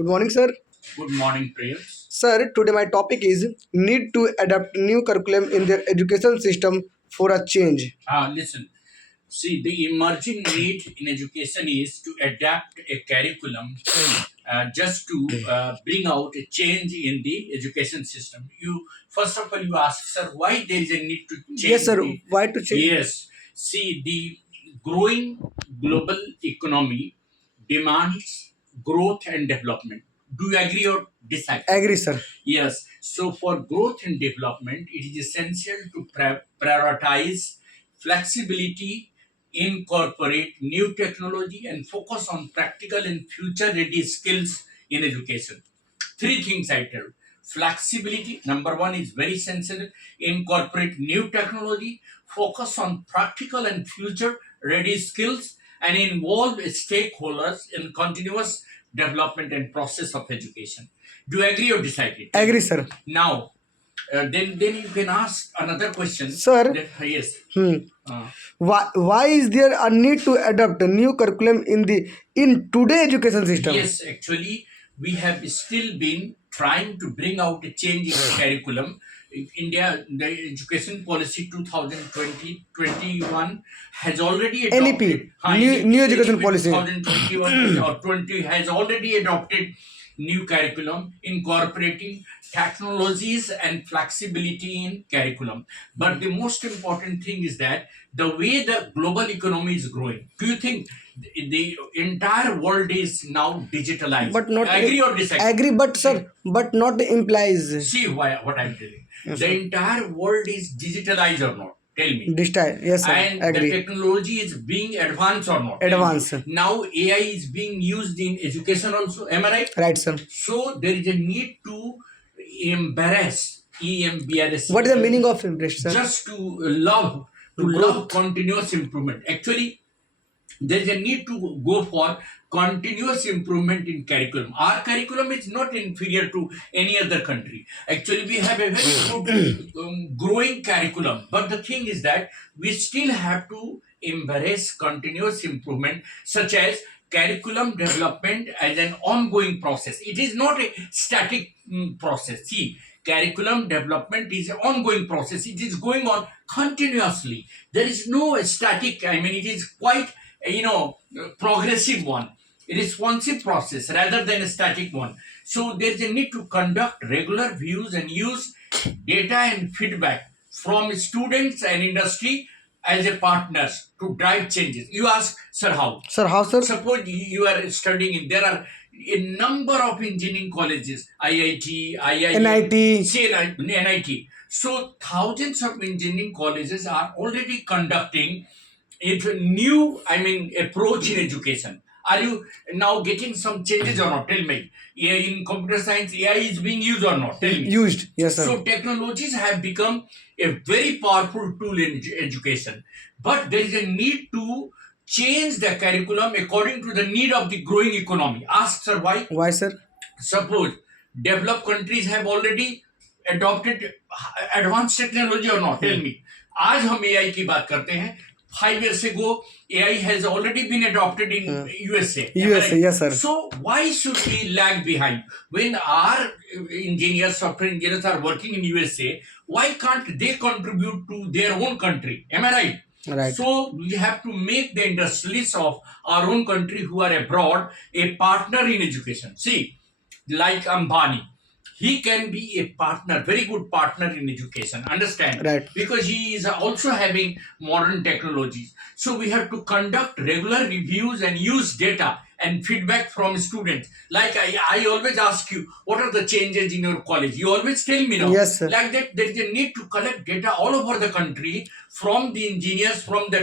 Good morning, sir. Good morning, Prayers. Sir, today my topic is need to adapt new curriculum in their education system for a change. Listen, see, the emerging need in education is to adapt a curriculum just to bring out a change in the education system. You first of all, you ask, sir, why there is a need to Yes, change sir. the. Why to change? Yes, see, the growing global economy demands growth and development. Do you agree or disagree? Agree, sir. Yes. So for growth and development, it is essential to prioritize flexibility, incorporate new technology, and focus on practical and future ready skills in education. Three things I tell. Flexibility, number one, is very sensitive. Incorporate new technology, focus on practical and future ready skills, and involve stakeholders in continuous development and process of education. Do you agree or disagree? Agree, sir. Now, then you can ask another question. Sir, Yes. hmm. Uh, Why is there a need to adapt a new curriculum in today education system? Yes, actually, we have still been trying to bring out a change in curriculum. In India, the education policy 2020-21 has already adopted. NEP, new education policy. 2021 or 20 has already adopted new curriculum incorporating technologies and flexibility in curriculum. But the most important thing is that the way the global economy is growing, do you think the entire world is now digitalized? But not Agree or disagree? agree, but sir, but not implies See what I'm telling. Yes, The sir. entire world is digitalized or not? Tell me. this time. Yes, sir. And the Agree. technology is being advanced or not? Advance. Now AI is being used in education also. Am I right? Right, sir. So there is a need to embrace EMBRS. What is the meaning of impress, sir? Just to love continuous improvement. Actually, there is a need to go for continuous improvement in curriculum. Our curriculum is not inferior to any other country. Actually, we have a very good growing curriculum. But the thing is that we still have to embrace continuous improvement, such as curriculum development as an ongoing process. It is not a static process. See, curriculum development is an ongoing process. It is going on continuously. There is no static. I mean, it is quite progressive one, a responsive process rather than a static one. So there's a need to conduct regular views and use data and feedback from students and industry as a partners to drive changes. You ask, sir, how? Sir, how, sir? Suppose you are studying in, there are a number of engineering colleges, IIT, IIM, NIT. CNI, NIT. So thousands of engineering colleges are already conducting it's a new, approach in education. Are you now getting some changes or not? Tell me. In computer science, AI is being used or not? Tell me. Used. Yes, sir. So technologies have become a very powerful tool in education. But there is a need to change the curriculum according to the need of the growing economy. Ask, sir, why? Why, sir? Suppose developed countries have already adopted advanced technology or not? Tell me. आज हम AI की बात करते हैं. 5 years ago, AI has already been adopted in USA. USA, yes, sir. So why should we lag behind? When our engineers, software engineers are working in USA, why can't they contribute to their own country? Am I right? Right. So we have to make the industrialists of our own country who are abroad a partner in education. See, like Ambani, he can be a partner, very good partner in education. Understand? Right. Because he is also having modern technologies. So we have to conduct regular reviews and use data and feedback from students. Like I always ask you, what are the changes in your college? You always tell me now. Yes, sir. Like that, there is a need to collect data all over the country from the engineers, from the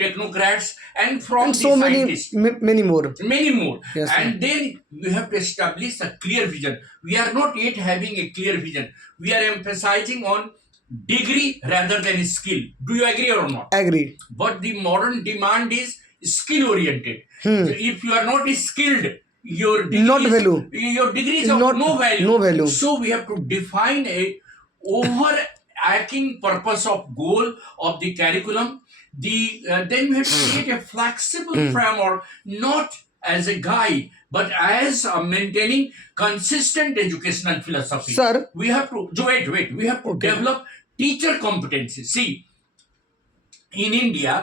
technocrats, and from And the so scientists. many more. Many more. Yes, sir. And then we have to establish a clear vision. We are not yet having a clear vision. We are emphasizing on degree rather than skill. Do you agree or not? Agree. But the modern demand is skill oriented. Hmm. So if you are not skilled, your degree Not value. Your degree is of Not- no value. no value. So we have to define a overarching purpose of goal of the curriculum. Then we have to create a flexible framework, not as a guide, but as maintaining consistent educational philosophy. Sir. We have to wait. We have to Okay. develop teacher competency. See, in India,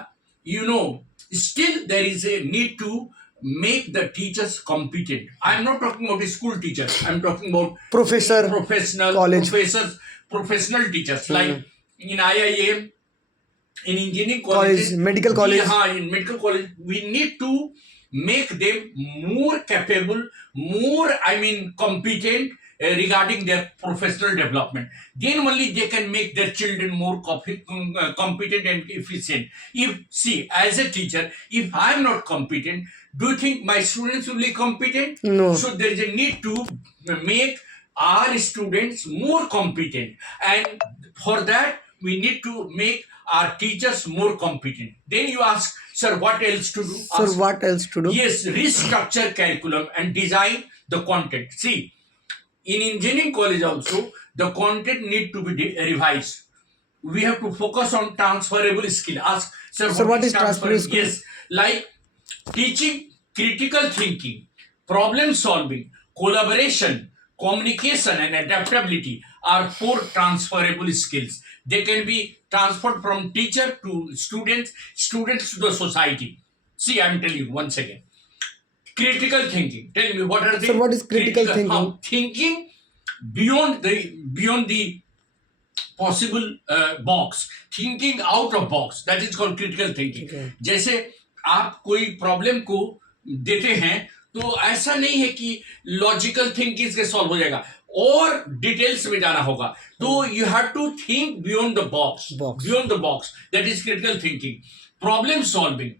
still there is a need to make the teachers competent. I'm not talking about a school teacher. I'm talking about Professor, professional college. professors, professional teachers like in IIM, in engineering College, colleges, medical college. in medical college, we need to make them more capable, more competent regarding their professional development. Then only they can make their children more competent and efficient. As a teacher, if I am not competent, do you think my students will be competent? No. So there is a need to make our students more competent, and for that we need to make our teachers more competent. Then you ask, sir, what else to do? Sir, Ask, what else to do? yes, restructure curriculum and design the content. See, in engineering college also, the content need to be revised. We have to focus on transferable skill. Ask, sir, what is transferable skill? Yes, like teaching critical thinking, problem solving, collaboration, communication, and adaptability are 4 transferable skills. They can be transferred from teacher to students, students to the society. See, I'm telling you once again. Critical thinking. Tell me, what are they? Sir, what is critical thinking? Thinking beyond the possible box, thinking out of box, that is called critical thinking. Okay. जैसे आप कोई problem को देते हैं तो ऐसा नहीं है कि लॉजिकल थिंकिंग से सॉल्व हो जाएगा, और डिटेल्स में जाना होगा. तो you have to think beyond the box, that is critical thinking. Problem solving.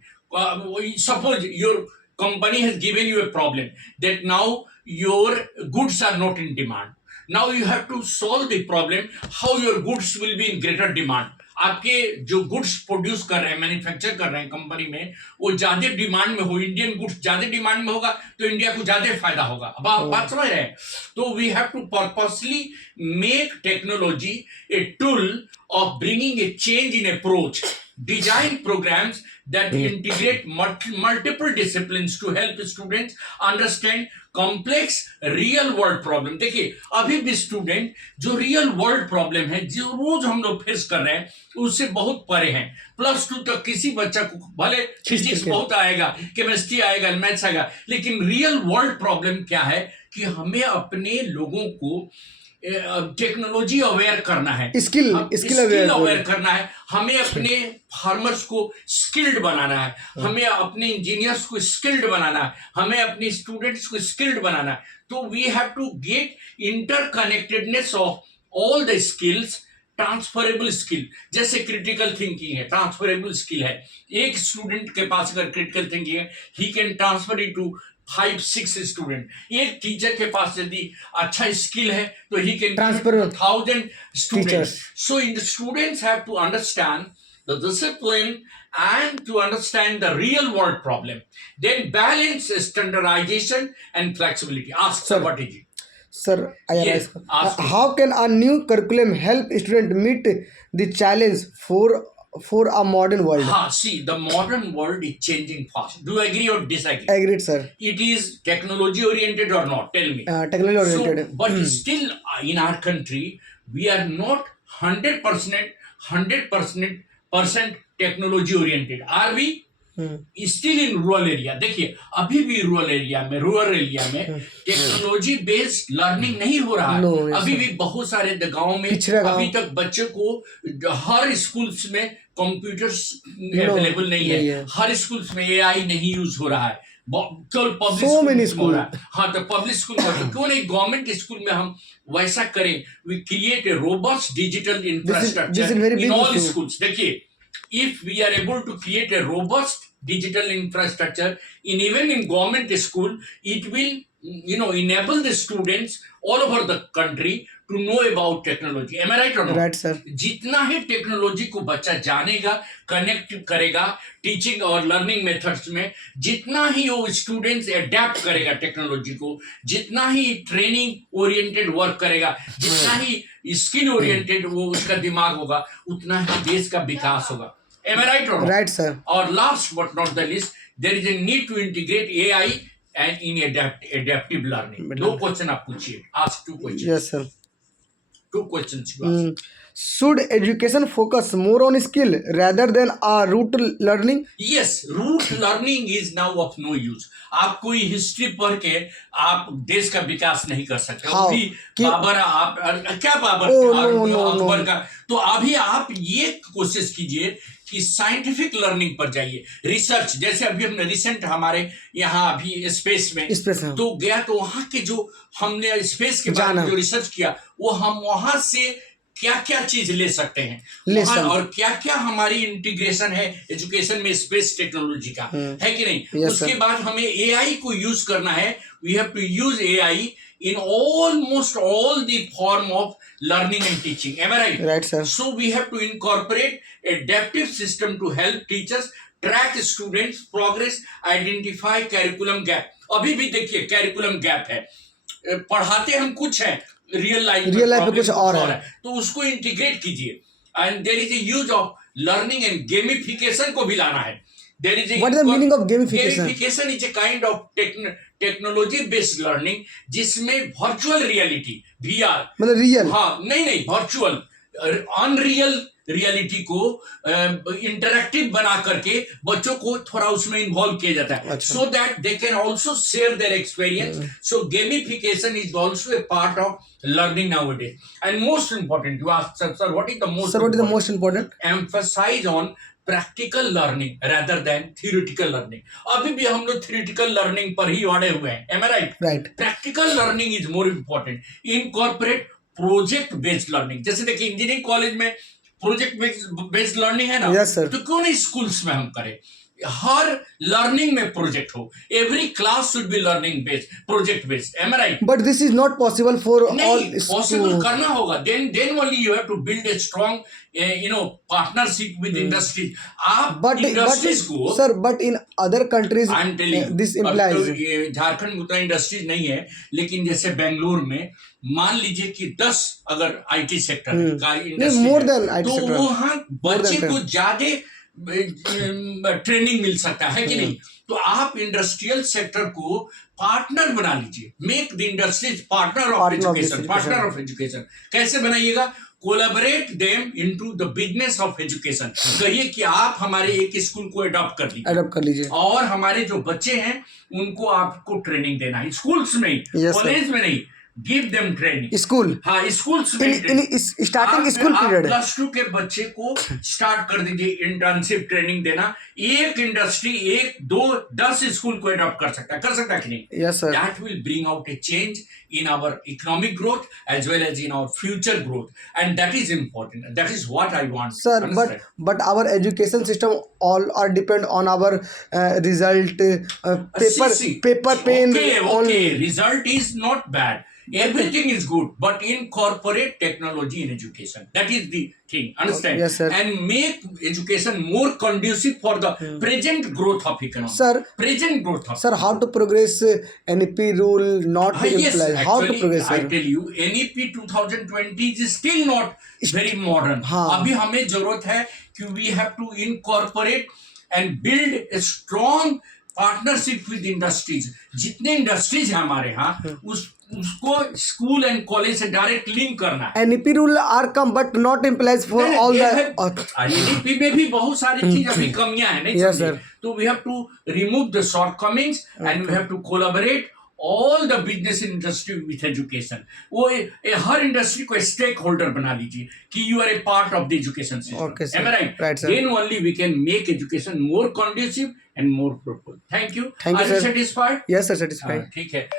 Suppose your company has given you a problem that now your goods are not in demand. Now you have to solve the problem how your goods will be in greater demand. आपके जो goods produce कर रहे हैं, manufacture कर रहे हैं company में, वो ज्यादा डिमांड में हो, इंडियन गुड्स ज्यादा डिमांड में होगा तो इंडिया को ज्यादा फायदा होगा. अब आप बात समझ रहे हैं. तो we have to purposely make technology a tool of bringing a change in approach, design programs that integrate multiple disciplines to help students understand complex real world problem. देखिए, अभी भी स्टूडेंट जो रियल वर्ल्ड प्रॉब्लम है, जो रोज हम लोग face कर रहे हैं, उससे बहुत परे हैं. +2 तक किसी बच्चा को भले फिजिक्स बहुत आएगा, केमिस्ट्री आएगा, मैथ्स आएगा, लेकिन रियल वर्ल्ड प्रॉब्लम क्या है कि हमें अपने लोगों को टेक्नोलॉजी अवेयर करना है, स्किल अवेयर करना है, हमें अपने फार्मर्स को स्किल्ड बनाना है, हमें अपने इंजीनियर्स को स्किल्ड बनाना है, हमें अपने स्टूडेंट्स को स्किल्ड बनाना है. तो we have to get interconnectedness of all the skills. Transferable skill जैसे क्रिटिकल थिंकिंग है, ट्रांसफरेबल स्किल है. एक स्टूडेंट के पास अगर क्रिटिकल थिंकिंग है, he can transfer it to 5-6 student. एक टीचर के पास यदि अच्छा स्किल है तो he can transfer 1000 students. So in the students have to understand the discipline and to understand the real world problem, then balance standardization and flexibility. Ask, sir, what is it? Sir, Yes, ask me. how can a new curriculum help student meet the challenge for a modern world? See, the modern world is changing fast. Do you agree or disagree? Agreed, sir. It is technology oriented or not? Tell me. Technology oriented. So, but still in our country, we are not 100% technology oriented. Are we still in rural area? देखिए, अभी भी rural area में technology based learning नहीं हो रहा है. अभी भी बहुत सारे गांव में अभी तक बच्चे को हर स्कूल्स में कंप्यूटर्स अवेलेबल नहीं है, हर स्कूल्स में एआई नहीं यूज हो रहा है, केवल पब्लिक स्कूल में. हाँ, तो पब्लिक स्कूल में क्यों नहीं गवर्नमेंट स्कूल में हम वैसा करें? We create a robust digital infrastructure in all schools. देखिए, if we are able to create a robust digital infrastructure even in government school, it will enable the students all over the country to know about technology. Am I right or not? Right, sir. जितना ही technology को बच्चा जानेगा, connect करेगा teaching और learning methods में, जितना ही वो students adapt करेगा टेक्नोलॉजी को, जितना ही ट्रेनिंग ओरिएंटेड वर्क करेगा, जितना ही स्किल ओरिएंटेड वो उसका दिमाग होगा, उतना ही देश का विकास होगा. Am I right or not? Right, sir. Or last but not the least, there is a need to integrate AI and in adaptive learning. दो क्वेश्चन आप पूछिए. Ask two questions. Yes, sir. Two questions you ask. Should education focus more on skill rather than rote learning? Yes, root learning is now of no use. आप कोई history पढ़ के आप देश का विकास नहीं कर सकते. How? अभी बाबर आप क्या बाबर अकबर का, तो अभी आप ये कोशिश कीजिए कि साइंटिफिक लर्निंग पर जाइए. रिसर्च, जैसे अभी हमने रिसेंट हमारे यहाँ अभी स्पेस में तो गया, तो वहाँ के जो हमने स्पेस के बारे में जो रिसर्च किया, वो हम वहां से क्या क्या चीज ले सकते हैं और क्या क्या हमारी इंटीग्रेशन है एजुकेशन में स्पेस टेक्नोलॉजी का, है कि नहीं. उसके बाद हमें एआई को यूज करना है. We have to use AI in almost all the form of learning and teaching. Am I right? Right, sir. So we have to incorporate adaptive system to help teachers track students progress, identify curriculum gap. अभी भी देखिए curriculum gap है, पढ़ाते हम कुछ है, real life में कुछ और है, तो उसको इंटीग्रेट कीजिए. And there is a use of learning and gamification को भी लाना है. There is what is the meaning of gamification? Gamification is a kind of technology based learning जिसमें वर्चुअल रियलिटी, वीआर, मतलब रियल, हाँ नहीं वर्चुअल, अनरियल रियलिटी को interactive बना करके बच्चों को थोड़ा उसमें इन्वॉल्व किया जाता है, so that they can also share their experience. So gamification is also a part of learning nowadays. And most important, you ask, sir, what is the most important? Emphasize on practical learning rather than theoretical learning. अभी भी हम लोग theoretical learning पर ही अड़े हुए हैं. Am I right? Right. Practical learning is more important. Incorporate project based learning. जैसे देखिए इंजीनियरिंग कॉलेज में प्रोजेक्ट बेस्ड लर्निंग है ना. Yes, sir. तो क्यों नहीं स्कूल्स में हम करें? हर लर्निंग में प्रोजेक्ट हो. Every class should be learning based, project based. Am I right? But this is not possible for all. Possible करना होगा. Then only you have to build a strong partnership with industries. आप industries को, sir, but in other countries I am telling this implies, Jharkhand में उतना industries नहीं है, लेकिन जैसे बेंगलोर में मान लीजिए कि 10 अगर आईटी सेक्टर का इंडस्ट्री, तो वहाँ बच्चे को ज्यादा ट्रेनिंग मिल सकता है कि नहीं. तो आप इंडस्ट्रियल सेक्टर को पार्टनर बना लीजिए. Make the industries partner of education. Partner of education कैसे बनाइएगा? Collaborate them into the business of education. कहिए कि आप हमारे एक स्कूल को अडॉप्ट कर लीजिए और हमारे जो बच्चे हैं उनको आपको ट्रेनिंग देना है स्कूल्स में ही, कॉलेज में नहीं. Give them training. स्कूल, हाँ स्कूल्स में स्टार्टिंग स्कूल पीरियड. प्लस 2 के बच्चे को स्टार्ट कर दीजिए इंटर्नशिप ट्रेनिंग देना. एक इंडस्ट्री 1, 2, 10 स्कूल को अडॉप्ट कर सकता है कि नहीं? Yes sir. That will bring out A change in our economic growth as well as in our future growth, and that is important. That is what I want, sir. But our education system all are depend on our result, paper pen. Okay, result is not bad. Everything is good, but incorporate technology in education. That is the thing. Understand? Yes, sir. And make education more conducive for the present growth of economy. Sir, present growth of. Sir, how to progress NEP rule not Yes, imply? How to progress? I tell you, NEP 2020 is still not very modern. अभी हमें जरूरत है कि we have to incorporate and build a strong partnership with industries. जितने industries है हमारे यहाँ उसको स्कूल एंड कॉलेज से डायरेक्ट लिंक करना है. NEP rule are come but not implies for all the. NEP में भी बहुत सारी चीज अभी कमियां हैं, नहीं समझे? तो we have to remove the shortcomings and we have to collaborate all the business industry with education. वो हर इंडस्ट्री को स्टेक होल्डर बना लीजिए कि you are a part of the education system. Okay, sir. Am I right? Right, sir. Then only we can make education more conducive and more fruitful. Thank you. Thank you, Are you sir. satisfied? Yes, sir, satisfied. ठीक है.